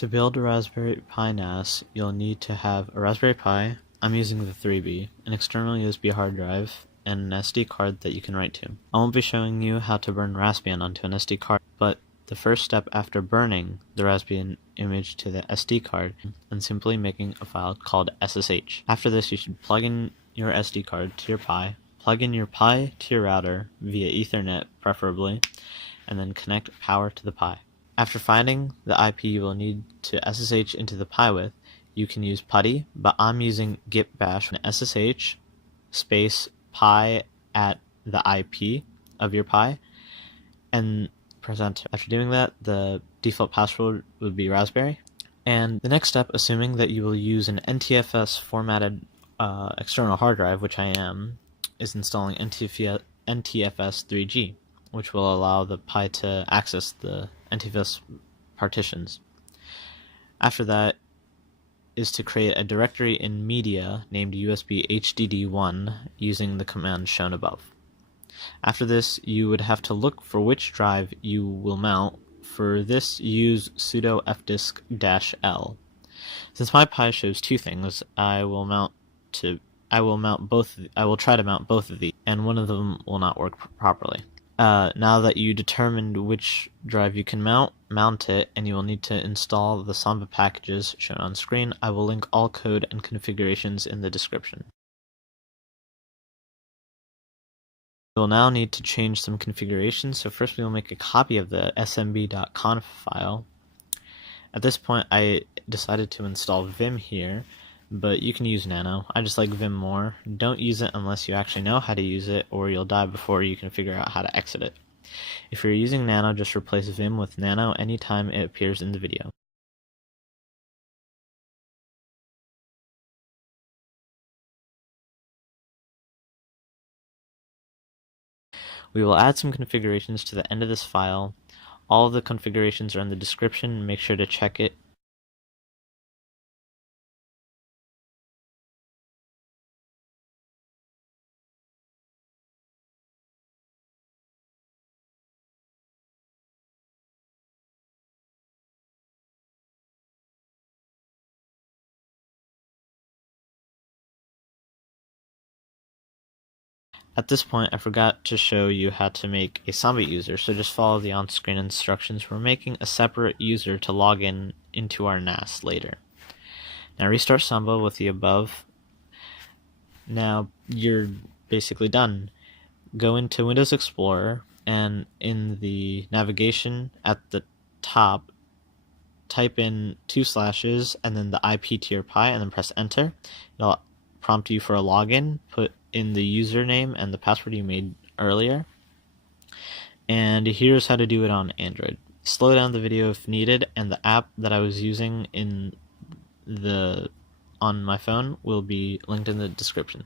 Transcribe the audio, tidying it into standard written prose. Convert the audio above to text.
To build a Raspberry Pi NAS, you'll need to have a Raspberry Pi, I'm using the 3B, an external USB hard drive, and an SD card that you can write to. I won't be showing you how to burn Raspbian onto an SD card, but the first step after burning the Raspbian image to the SD card and simply making a file called SSH. After this, you should plug in your SD card to your Pi, plug in your Pi to your router via Ethernet preferably, and then connect power to the Pi. After finding the IP you will need to SSH into the Pi with, you can use PuTTY, but I'm using git bash and SSH space pi at the IP of your Pi and press enter. After doing that, the default password would be Raspberry. And the next step, assuming that you will use an NTFS formatted external hard drive, which I am, is installing NTFS 3G, which will allow the Pi to access the NTFS partitions. After that is to create a directory in media named USBHDD1 using the command shown above. After this, you would have to look for which drive you will mount. For this, use sudo fdisk-l. Since my Pi shows two things, I will try to mount both of these, and one of them will not work properly. Now that you determined which drive you can mount it, and you will need to install the Samba packages shown on screen. I will link all code and configurations in the description. We will now need to change some configurations, so first we will make a copy of the smb.conf file. At this point I decided to install Vim here, but you can use Nano. I just like Vim more. Don't use it unless you actually know how to use it, or you'll die before you can figure out how to exit it. If you're using Nano, just replace Vim with Nano anytime it appears in the video. We will add some configurations to the end of this file. All of the configurations are in the description. Make sure to check it. At this point, I forgot to show you how to make a Samba user, so just follow the on-screen instructions. We're making a separate user to log into our NAS later. Now restart Samba with the above. Now you're basically done. Go into Windows Explorer, and in the navigation at the top, type in 2 slashes and then the IP to your Pi, and then press enter. It'll prompt you for a login. Put in the username and the password you made earlier. And here's how to do it on Android. Slow down the video if needed, and the app that I was using on my phone will be linked in the description.